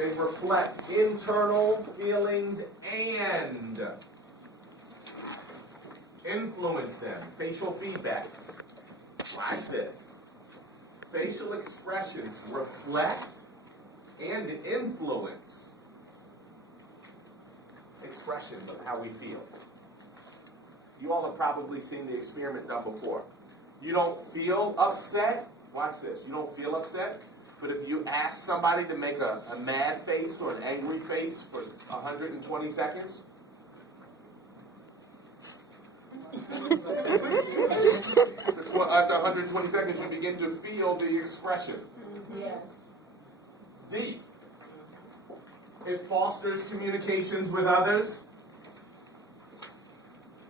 They reflect internal feelings and influence them. Facial feedback. Watch this. Facial expressions reflect and influence expressions of how we feel. You all have probably seen the experiment done before. You don't feel upset. Watch this. You don't feel upset. But if you ask somebody to make a mad face or an angry face for 120 seconds, after 120 seconds, you begin to feel the expression. Yeah. Deep. It fosters communications with others.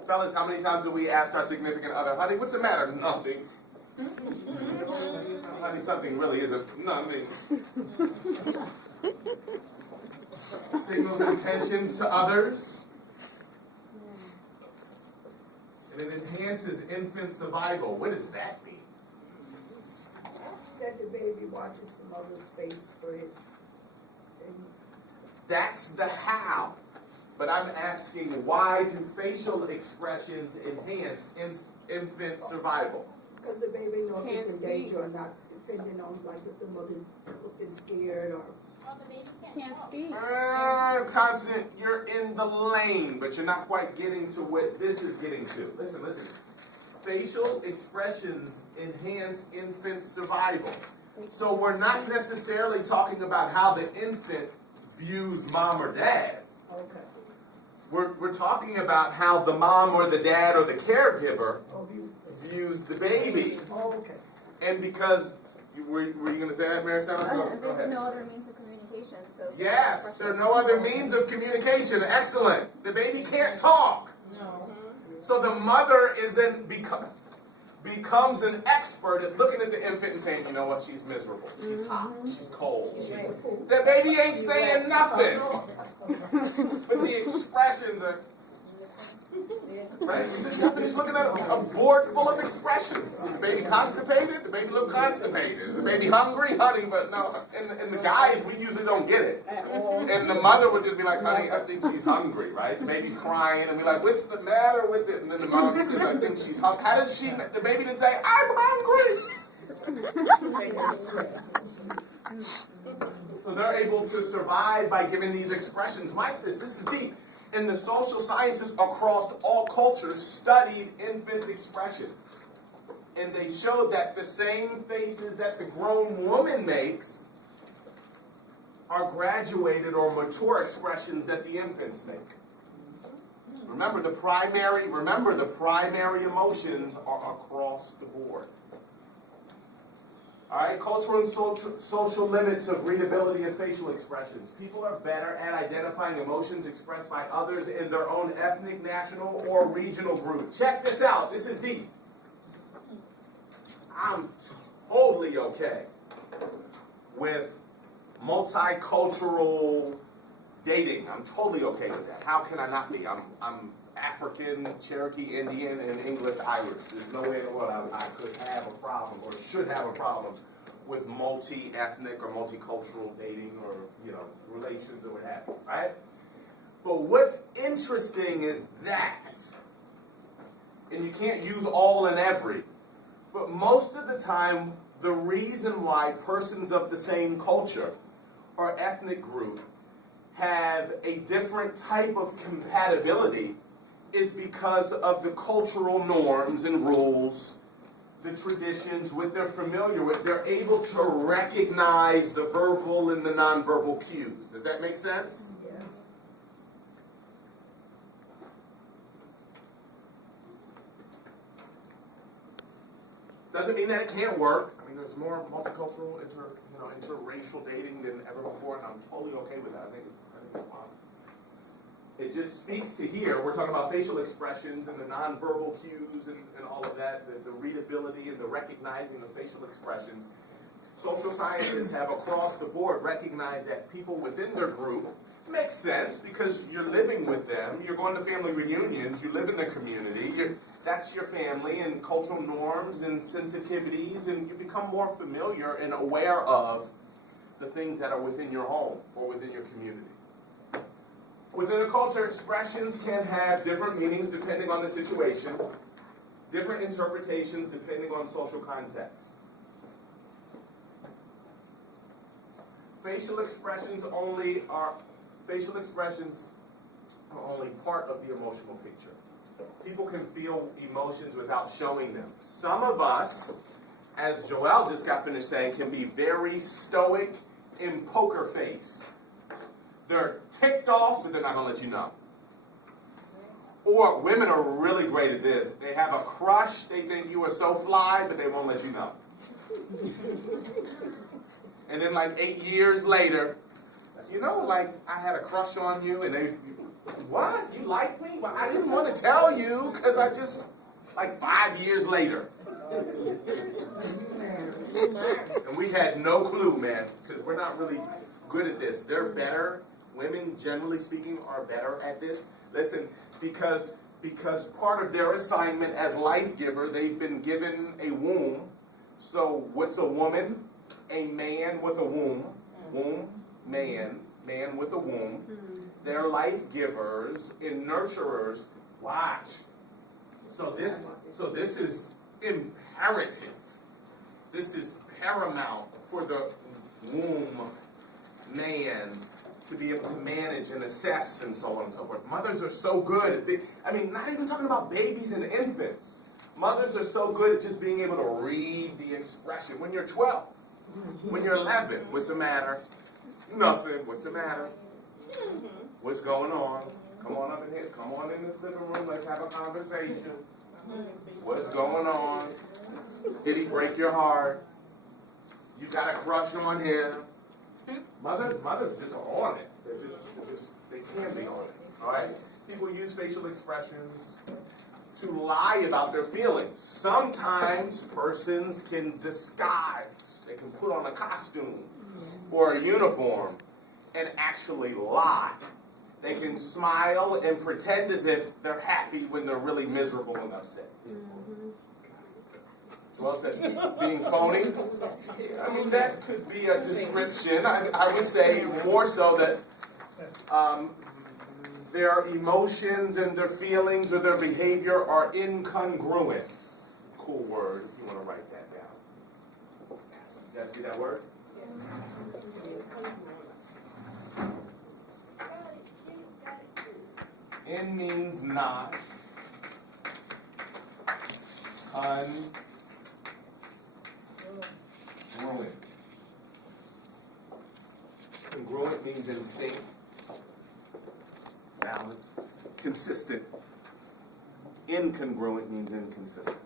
Fellas, how many times have we asked our significant other, honey, what's the matter? Nothing. Honey, something really isn't. Nothing. Signals intentions to others. And it enhances infant survival. What does that mean? That the baby watches the mother's face for his. That's the how. But I'm asking, why do facial expressions enhance infant survival? Because the baby knows if it's in danger or not, depending on like if the mother is scared or. Well, the baby can't speak. Constant, you're in the lane, but you're not quite getting to what this is getting to. Listen. Facial expressions enhance infant survival. So we're not necessarily talking about how the infant views mom or dad. Okay. We're talking about how the mom or the dad or the caregiver views the baby. Oh, okay. And because, were you going to say that, Marisol? Go ahead. No other means of communication. So Yes, there are no other means of communication. Excellent. The baby can't talk. No. So the mother becomes an expert at looking at the infant and saying, you know what, she's miserable. She's hot. She's cold. The baby ain't saying nothing. But the expressions are... Right? You just have to just looking at a board full of expressions. The baby constipated? The baby look constipated. The baby hungry? Honey, but no. And the guys, we usually don't get it. And the mother would just be like, honey, I think she's hungry, right? The baby's crying, and we're like, what's the matter with it? And then the mom says, I think she's hungry. How does she, the baby didn't say, I'm hungry. So they're able to survive by giving these expressions. Watch this. This is deep. And the social scientists across all cultures studied infant expressions. And they showed that the same faces that the grown woman makes are graduated or mature expressions that the infants make. Remember, the primary emotions are across the board. All right, cultural and social limits of readability of facial expressions. People are better at identifying emotions expressed by others in their own ethnic, national, or regional group. Check this out. This is deep. I'm totally okay with multicultural dating. I'm totally okay with that. How can I not be? I'm African, Cherokee, Indian, and English Irish. There's no way in the world I could have a problem or should have a problem with multi-ethnic or multicultural dating or, relations or what have you, right? But what's interesting is that, and you can't use all and every, but most of the time, the reason why persons of the same culture or ethnic group have a different type of compatibility is because of the cultural norms and rules, the traditions, what they're familiar with. They're able to recognize the verbal and the nonverbal cues. Does that make sense? Yes. Doesn't mean that it can't work. I mean, there's more multicultural, interracial dating than ever before, and I'm totally okay with that. I think it's fine. It just speaks to here, we're talking about facial expressions and the nonverbal cues and all of that, the readability and the recognizing of facial expressions. Social scientists have across the board recognized that people within their group makes sense because you're living with them, you're going to family reunions, you live in the community, that's your family and cultural norms and sensitivities, and you become more familiar and aware of the things that are within your home or within your community. Within a culture, expressions can have different meanings depending on the situation, different interpretations depending on social context. Facial expressions are only part of the emotional picture. People can feel emotions without showing them. Some of us, as Joelle just got finished saying, can be very stoic in poker face. They're ticked off, but they're not going to let you know. Or women are really great at this. They have a crush, they think you are so fly, but they won't let you know. And then like 8 years later, you know, like I had a crush on you, and they, what? You like me? Well, I didn't want to tell you, because I just, like 5 years later. And we had no clue, man, because we're not really good at this. They're better. Women, generally speaking, are better at this. Listen, because part of their assignment as life giver, they've been given a womb. So what's a woman? A man with a womb. Womb, man with a womb. They're life givers and nurturers. Watch. So this is imperative. This is paramount for the womb man to be able to manage and assess and so on and so forth. Mothers are so good. Not even talking about babies and infants. Mothers are so good at just being able to read the expression. When you're 12, when you're 11, what's the matter? Nothing. What's the matter? What's going on? Come on up in here. Come on in this living room. Let's have a conversation. What's going on? Did he break your heart? You got a crush on him? Mothers just are on it. They can be on it. All right? People use facial expressions to lie about their feelings. Sometimes persons can disguise. They can put on a costume or a uniform and actually lie. They can smile and pretend as if they're happy when they're really miserable and upset. Joel said, being phony. That could be a description. I would say more so that their emotions and their feelings or their behavior are incongruent. Cool word, if you want to write that down. You guys see that word? In means not. Congruent. Congruent means in sync, balanced, consistent. Incongruent means inconsistent.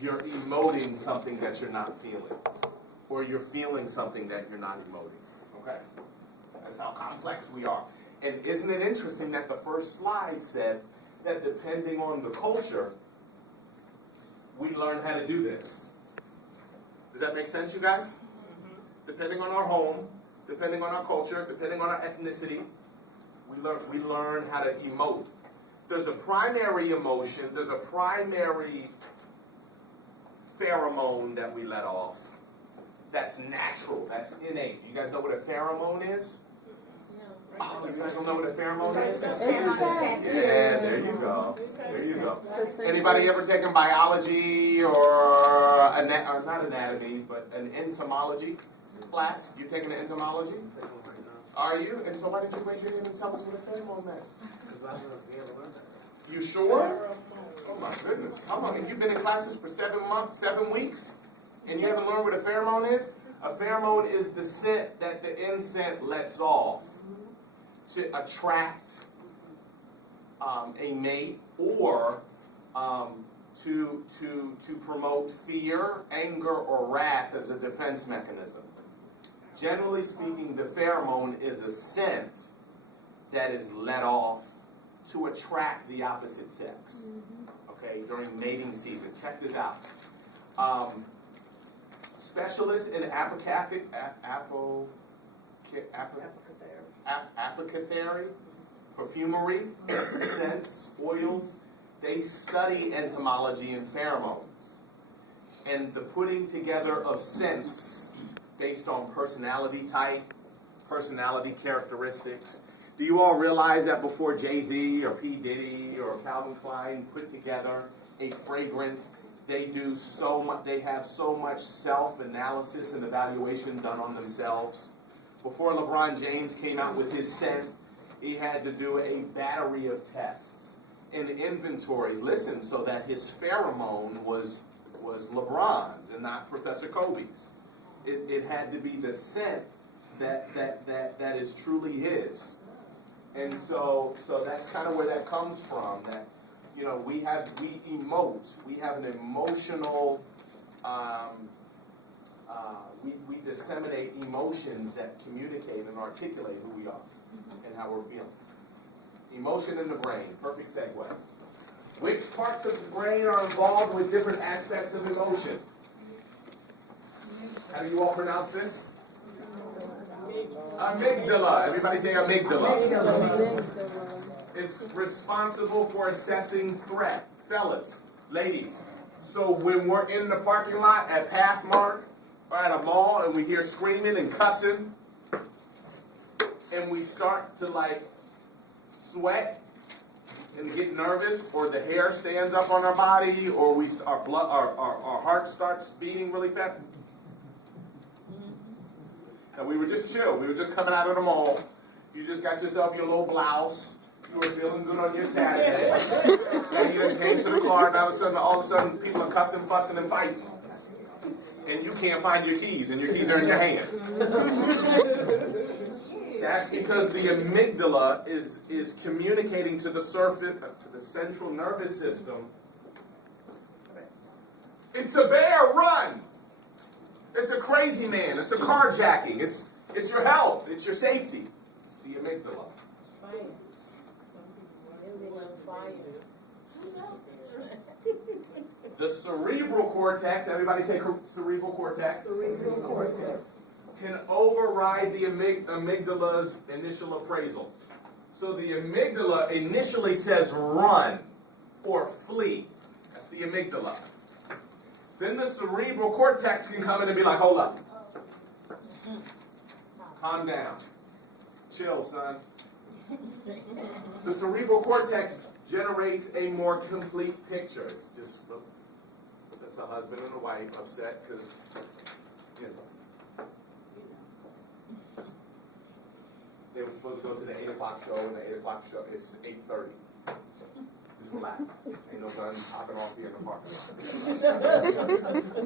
You're emoting something that you're not feeling. Or you're feeling something that you're not emoting. Okay? That's how complex we are. And isn't it interesting that the first slide said that depending on the culture, we learn how to do this. Does that make sense, you guys? Depending on our home, depending on our culture, depending on our ethnicity, we learn how to emote. There's a primary emotion, there's a primary pheromone that we let off. That's natural, that's innate. You guys know what a pheromone is? Oh, you guys don't know what a pheromone is? Yeah, there you go. There you go. Anybody ever taken biology or not anatomy, but an entomology class? You taking an entomology? Are you? And so why did you raise your hand and tell us what a pheromone meant? You sure? Oh my goodness. How long? And you've been in classes for 7 months, 7 weeks? And you haven't learned what a pheromone is? A pheromone is the scent that the insect lets off to attract a mate or to promote fear, anger, or wrath as a defense mechanism. Generally speaking, the pheromone is a scent that is let off to attract the opposite sex. Okay, during mating season. Check this out. Specialists in apothecary, perfumery, scents, oils, they study entomology and pheromones. And the putting together of scents based on personality type, personality characteristics. Do you all realize that before Jay-Z or P. Diddy or Calvin Klein put together a fragrance, they have so much self-analysis and evaluation done on themselves? Before LeBron James came out with his scent, he had to do a battery of tests and inventories. Listen, so that his pheromone was LeBron's and not Professor Kobe's. It had to be the scent that is truly his. And so that's kind of where that comes from. That, you know, we emote. We have an emotional. We disseminate emotions that communicate and articulate who we are and how we're feeling. Emotion in the brain. Perfect segue. Which parts of the brain are involved with different aspects of emotion? How do you all pronounce this? Amygdala. Everybody say amygdala. It's responsible for assessing threat. Fellas, ladies, so when we're in the parking lot at Pathmark or at a mall and we hear screaming and cussing and we start to like sweat and get nervous, or the hair stands up on our body, or our heart starts beating really fast. And we were just chill. We were just coming out of the mall. You just got yourself your little blouse. You were feeling good on your Saturday. And you done came to the car, and all of a sudden, people are cussing, fussing, and fighting. And you can't find your keys, and your keys are in your hand. That's because the amygdala is communicating to the to the central nervous system. It's a bear, run! It's a crazy man. It's a carjacking. It's your health. It's your safety. It's the amygdala. The cerebral cortex, everybody say cerebral cortex. Cerebral cortex. Can override the amygdala's initial appraisal. So the amygdala initially says run or flee. That's the amygdala. Then the cerebral cortex can come in and be like, hold up. Calm down. Chill, son. The cerebral cortex generates a more complete picture. It's just, that's a husband and a wife upset because, you know, they were supposed to go to the 8 o'clock show, and the 8 o'clock show is 8:30. Just relax. Ain't no guns popping off here in the parking lot.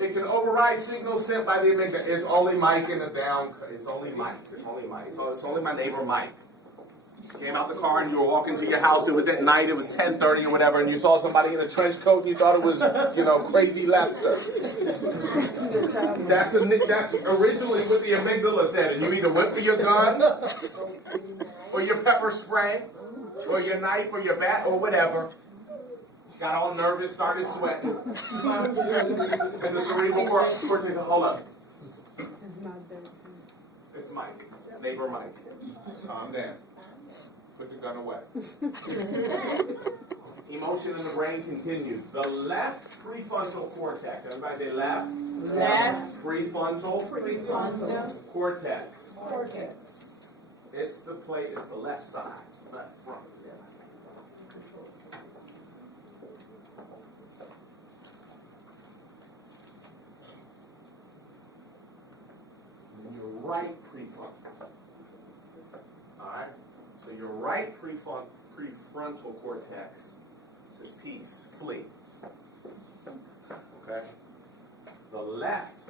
It can override signals sent by the amygdala. It's only Mike in the down. It's only Mike. It's only Mike. It's only my neighbor Mike. Came out the car and you were walking to your house. It was at night. It was 10:30 or whatever, and you saw somebody in a trench coat and you thought it was, crazy Lester. That's originally what the amygdala said. And you either went for your gun, or your pepper spray, or your knife, or your bat, or whatever. Got all nervous, started sweating. And the cerebral cortex said, hold up. It's Mike. It's neighbor Mike. Calm down. Put your gun away. Emotion in the brain continues. The left prefrontal cortex. Everybody say left. Left. Prefrontal. Cortex. Cortex. It's the left side. Left front. Your right prefrontal. Alright? So your right prefrontal cortex says peace, flee. Okay? The left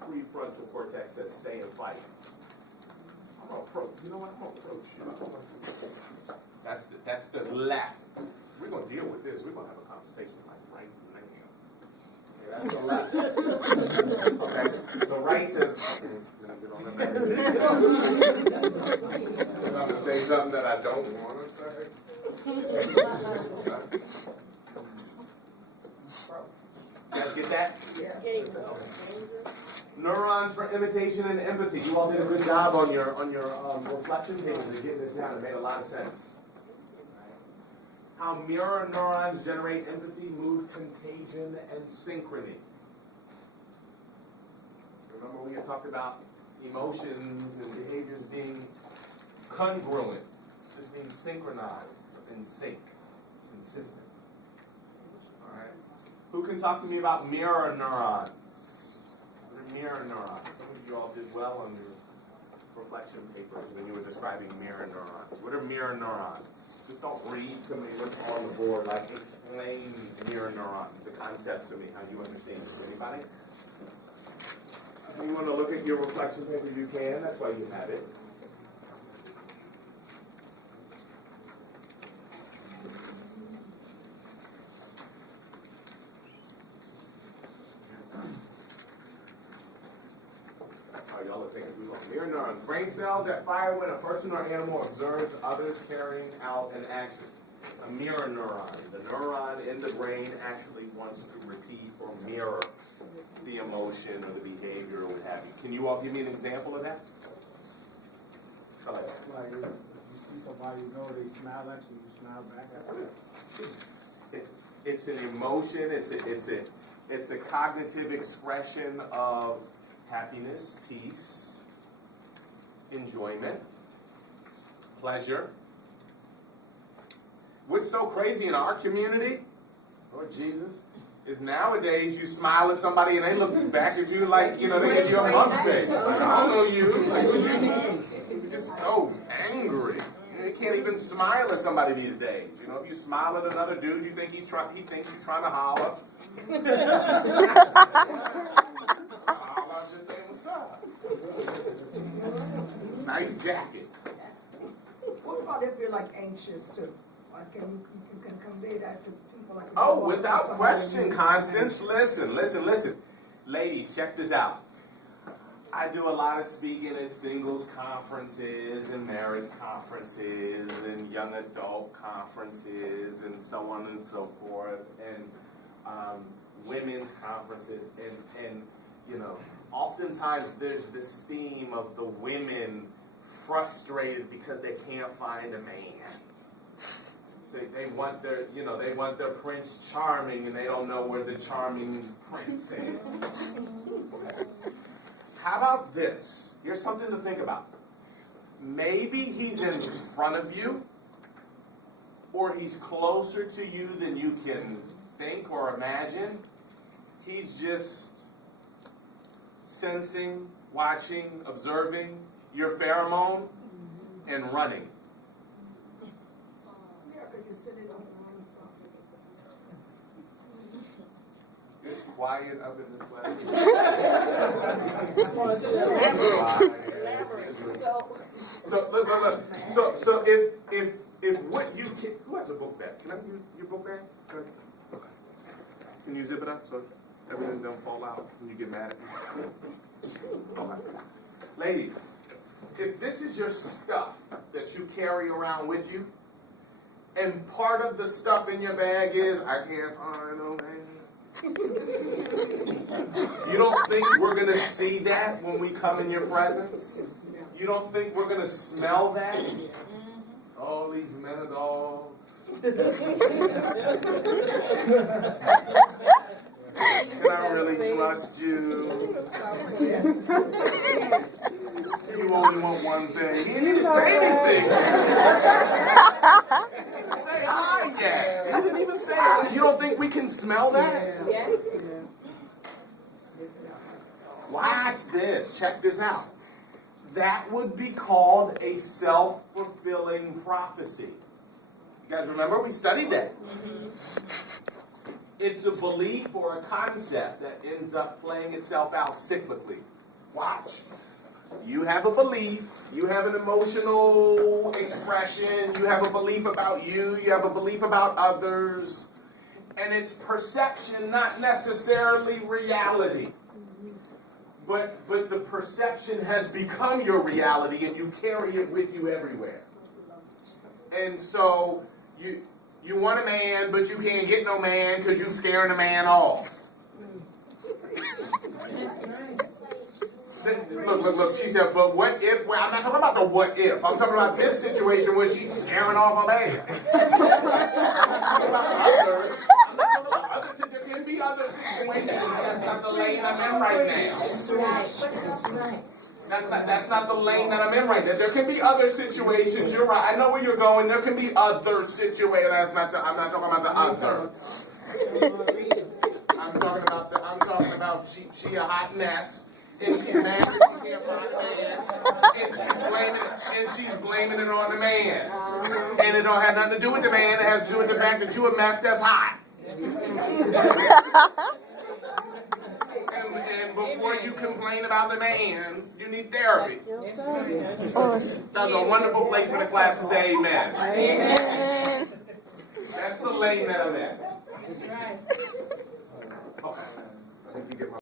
prefrontal cortex says stay and fight. I'm going to approach. You know what? I'm going to approach you. That's the left. We're going to deal with this. We're going to have a conversation like right now. Okay, that's the left. Okay? The right says, I'm going to say something that I don't want to say. You guys get that? Yeah. Neurons for imitation and empathy. You all did a good job on your reflection tables and getting this down. It made a lot of sense. How mirror neurons generate empathy, mood, contagion, and synchrony. Remember we had talked about emotions and behaviors being congruent. Just means synchronized, in sync, consistent. All right. Who can talk to me about mirror neurons? What are mirror neurons? Some of you all did well on your reflection papers when you were describing mirror neurons. What are mirror neurons? Just don't read to me what's on the board. Like, explain mirror neurons, the concept to me, how you understand it. Anybody? If you want to look at your reflection paper, you can. That's why you have it. Y'all are taking too long. Mirror neurons. Brain cells that fire when a person or animal observes others carrying out an action. A mirror neuron. The neuron in the brain actually wants to repeat or mirror the emotion or the behavior or what have you. Can you all give me an example of that? Like if you see somebody you know, they smile at you, you smile back at them. It's an emotion. It's a cognitive expression of happiness, peace, enjoyment, pleasure. What's so crazy in our community, Lord Jesus, is nowadays you smile at somebody and they look back at you like, they give you a month face. Like, I don't know you. Like, you're just so angry. You can't even smile at somebody these days. If you smile at another dude, he thinks you're trying to holler. Just saying what's up. Nice jacket. What about if you're like anxious too? Like you can convey that to people like. Oh, without question, Constance. Listen. Ladies, check this out. I do a lot of speaking at singles conferences and marriage conferences and young adult conferences and so on and so forth, and women's conferences, and oftentimes there's this theme of the women frustrated because they can't find a man. They want their Prince Charming, and they don't know where the charming prince is. How about this? Here's something to think about. Maybe he's in front of you, or he's closer to you than you can think or imagine. He's just sensing, watching, observing your pheromone and running. Yeah, because you're sitting on the wrong stuff. It's quiet up in this place. So look. So if what you can, who has a book bag? Can I use your book bag? Okay. Can you zip it up so everything don't fall out when you get mad at me? Okay. Ladies, if this is your stuff that you carry around with you, and part of the stuff in your bag is, I can't find no man. You don't think we're going to see that when we come in your presence? You don't think we're going to smell that? All these men are dogs. Can I really trust you? You only want one thing. You didn't even say anything. Say hi yet. You didn't even say hi. You don't think we can smell that? Yes. Watch this. Check this out. That would be called a self-fulfilling prophecy. You guys remember? We studied that. It's a belief or a concept that ends up playing itself out cyclically. Watch. You have a belief, you have an emotional expression, you have a belief about you have a belief about others, and it's perception, not necessarily reality. But the perception has become your reality, and you carry it with you everywhere. And so you want a man, but you can't get no man because you're scaring the man off. Look, she said, but what if? Well, I'm not talking about the what if. I'm talking about this situation where she's scaring off a man. I'm not talking about others. I'm not talking about others. There can be other situations wait a minute, that's not the lane I'm in right now. That's right. That's not the lane that I'm in right now. There can be other situations. You're right. I know where you're going. There can be other situations. I'm not talking about the other. I'm talking about she a hot mess. And she's mad that she can't find a man. And she's blaming it on the man. And it don't have nothing to do with the man. It has to do with the fact that you a mess that's hot. And before you complain about the man, you need therapy. That's a wonderful place for the class to say amen. Amen. That's the lane that I'm in. That's right. Okay. I think you get my